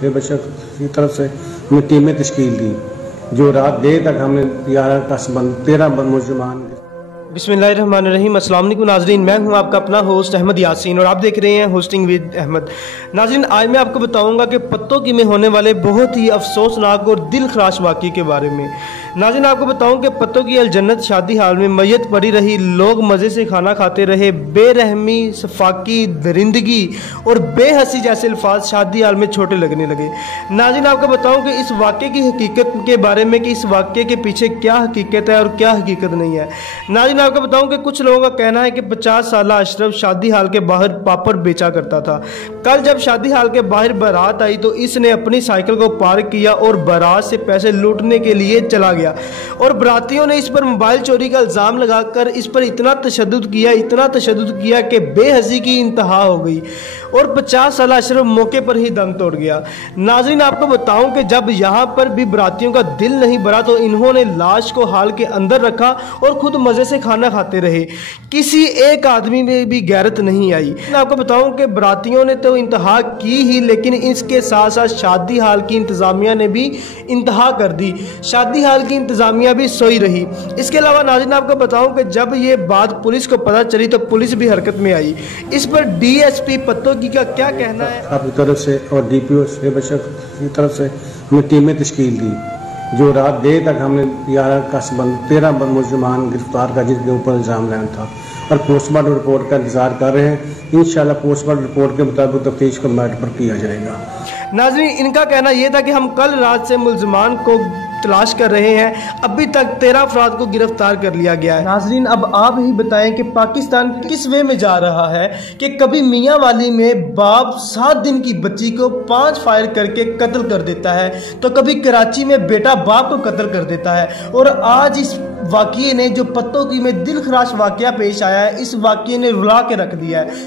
शेर बशर की तरफ से हमने टीमें तश्कील दी, जो रात देर तक हमने 13 मुलजमान। बिस्मिल्लाहिर्रहमानिर्रहीम। अस्सलाम वालेकुम नाज़रीन, मैं हूं आपका अपना होस्ट अहमद यासीन और आप देख रहे हैं होस्टिंग विद अहमद। नाज़रीन, आज मैं आपको बताऊंगा कि पत्तों में होने वाले बहुत ही अफसोसनाक और दिल खराश वाक़े के बारे में। नाज़रीन, आपको बताऊं कि पत्तों की अलजन्नत शादी हाल में मैयत पड़ी रही, लोग मज़े से खाना खाते रहे, बेरहमी, सफाकी, दरिंदगी और बेहसी जैसे अल्फाज शादी हाल में छोटे लगने लगे। नाज़रीन, आपको बताऊं कि इस वाक़े की हकीकत के बारे में कि इस वाक़े के पीछे क्या हकीकत है और क्या हकीकत नहीं है। नाज़रीन, आपको बताऊं कि कुछ लोगों का कहना है कि 50 साल अशरफ शादी हाल के बाहर पापड़ बेचा करता था। कल जब शादी हाल के बाहर बारात आई तो इसने अपनी साइकिल को पार्क किया और बारात से पैसे लूटने के लिए चला गया और बरातियों ने इस पर मोबाइल चोरी का इल्ज़ाम लगाकर इस पर इतना तशद्दुद किया कि बेहसी की इंतहा हो गई और 50 साल अशरफ मौके पर ही दम तोड़ गया। नाज़रीन, आपको बताऊं कि जब यहाँ पर भी बरातियों का दिल नहीं भरा तो इन्होंने लाश को हाल के अंदर रखा और खुद मज़े से खाना खाते रहे। किसी एक आदमी में भी गैरत नहीं आई। आपको बताऊं कि बरातियों ने तो इंतहा की ही, लेकिन इसके साथ साथ शादी हाल की इंतज़ामिया ने भी इंतहा कर दी। शादी हाल की इंतज़ामिया भी सोई रही। इसके अलावा नाज़रीन, आपको बताऊं कि जब ये बात पुलिस को पता चली तो पुलिस भी हरकत में आई। इस पर डीएसपी पत्तों का क्या कहना है? आपकी तरफ से और डीपीओ शेर बशर की तरफ से हमने टीमें तश्कील दी, जो रात देर तक हमने 13 मुलजमान गिरफ्तार का, जिनके ऊपर इल्ज़ाम लगाया था और पोस्टमार्टम रिपोर्ट का इंतजार कर रहे हैं। इंशाल्लाह पोस्टमार्टम रिपोर्ट के मुताबिक तफ्तीश का मैटर पर किया जाएगा। नाज़रीन, इनका कहना यह था कि हम कल रात से मुलजमान को तलाश कर रहे हैं, अभी तक 13 अफराद को गिरफ्तार कर लिया गया है। नाज़रीन, अब आप ही बताएं कि पाकिस्तान किस वे में जा रहा है कि कभी मियाँ वाली में बाप 7 दिन की बच्ची को 5 फायर करके कत्ल कर देता है तो कभी कराची में बेटा बाप को कत्ल कर देता है। और आज इस वाक़ये ने, जो पत्तों की में दिल खराश वाक़या पेश आया है, इस वाक़ये ने रुला के रख दिया है।